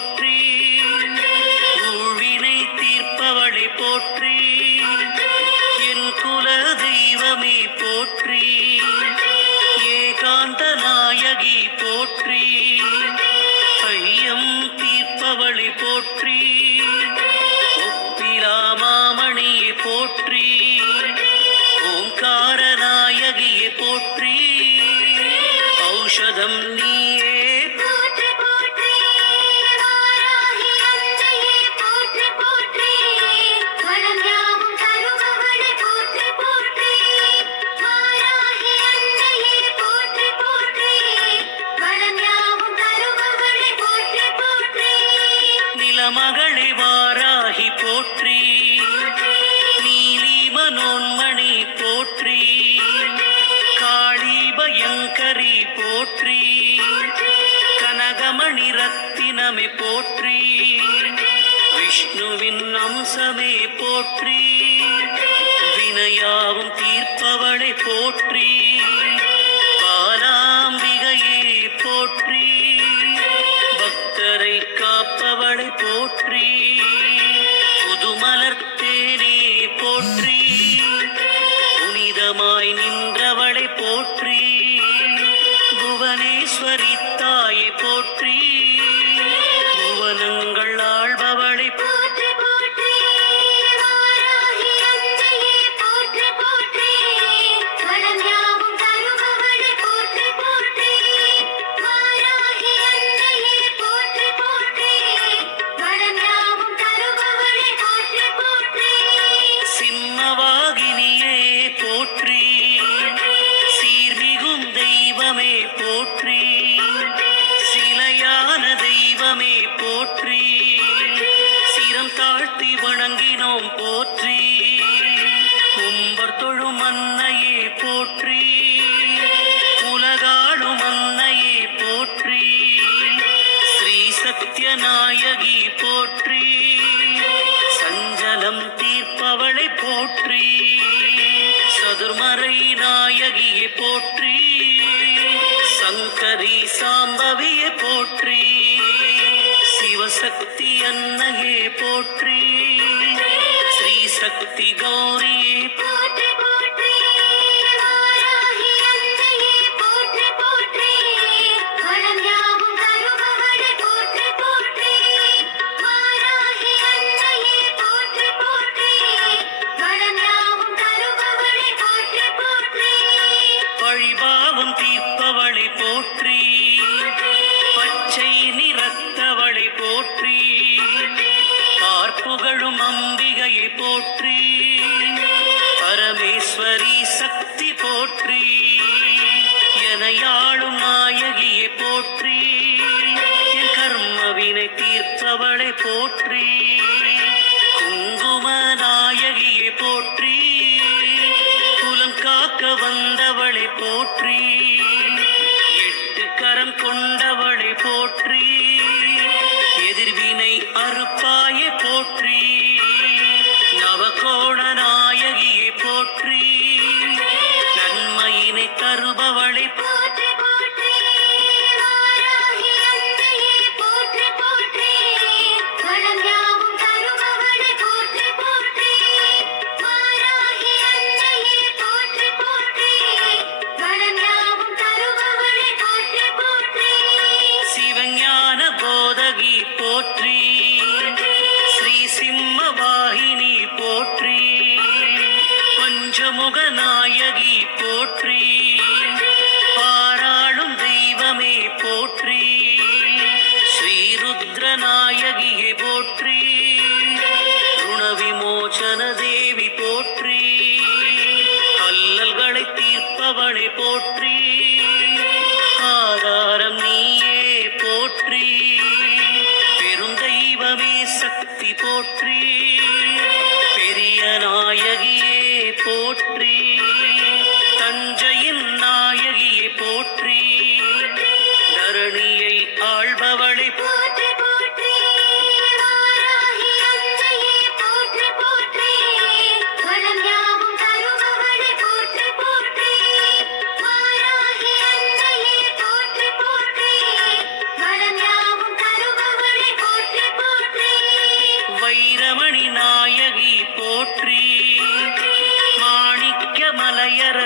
போற்றி. ஊழினை தீர்ப்பவளை போற்றி. என் குல தெய்வமே போற்றி. ஏகாந்த நாயகி போற்றி. ஐயம் தீர்ப்பவளை போற்றி. ஒப்பிலா மாமணியை போற்றி. ஓங்கார நாயகியை போற்றி. ஔஷதம் நீயே பயங்கரி போற்றி. கனகமணி ரத்தினமே போற்றி. விஷ்ணுவின் அம்சமே போற்றி. வினையாவும் தீர்ப்பவளை போற்றி. பாலாம்பிகையே போற்றி. பக்தரை காப்பவளை போற்றி. புதுமலர் தேனே போற்றி. புனிதமாய் நின்றவளை நாயகி போற்றி. சஞ்சலம் தீர்ப்பவளை போற்றி. சதுர்மறை நாயகியை போற்றி. சங்கரி சாம்பவியை போற்றி. சிவசக்தி அன்னையே போற்றி. ஸ்ரீ சக்தி கௌரியே போற்றி. பழிபாவம் தீர்ப்பவளை போற்றி. பச்சை நிறத்தவளை போற்றி. பார்ப்புகழும் அம்பிகையை போற்றி. பரமேஸ்வரி சக்தி போற்றி. எனையாளும் நாயகியை போற்றி. என் கர்மவினை தீர்ப்பவளை போற்றி. குங்கும நாயகியை போற்றி. காக்க வந்தவளை போற்றி. எட்டு கரம் கொண்டவளை போற்றி. எதிர்வினை அறுப்பாயை போற்றி. யோகநாயகி போற்றி. பாராளும் தெய்வமே போற்றி. ஸ்ரீருத்ரநாயகியை போற்றி. ருண தேவி போற்றி. அல்லல்களை தீர்ப்பவளை போற்றி. ஆதாரம் நீயே போற்றி. பெருந்தெய்வமே சக்தி போற்றி. பெரிய நாயகியே போற்றி. தஞ்சையின் நாயகியை போற்றி. தரணியை ஆள்பவளை போற்றி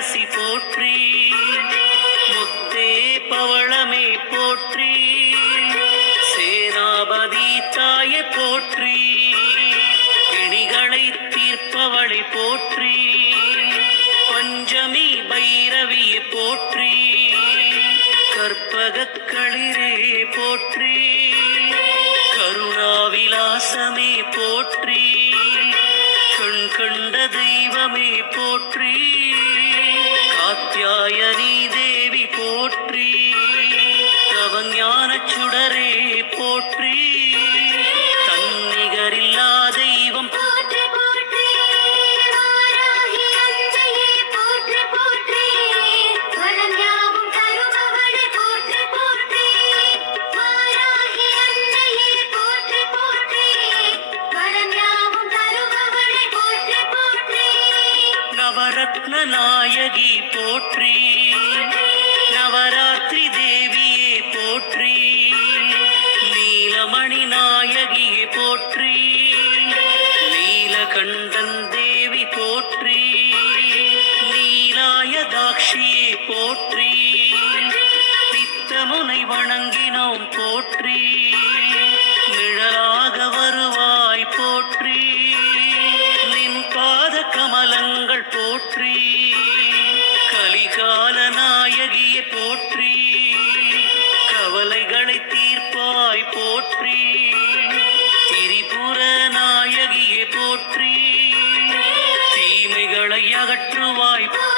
அரசி போற்றி. முத்தே பவளமே போற்றி. சேனாபதி தாயை போற்றி. இணிகளை தீர்ப்பவளை போற்றி. பஞ்சமி பைரவியை போற்றி. கற்பக களிரே போற்றி. கருணாவிலாசமே போற்றி. கண் கண்ட தெய்வமே போற்றி. காத்தியாயனி தேவி போற்றி தவஞான சுடரே போற்றி. நவரத்ன நாயகி போற்றி. நவராத்திரி தேவியே போற்றி. நீலமணி நாயகியே போற்றி. நீலகண்டன் தேவி போற்றி. நீலாய தாட்சியே போற்றி. பித்தமுனை வணங்கினோம் போற்றி. காலங்கள் போற்றி கலிகால நாயகியை போற்றி கவலைகளை தீர்ப்பாய் போற்றி திரிபுர நாயகியை போற்றி தீமைகளை அகற்றுவாய் போற்றி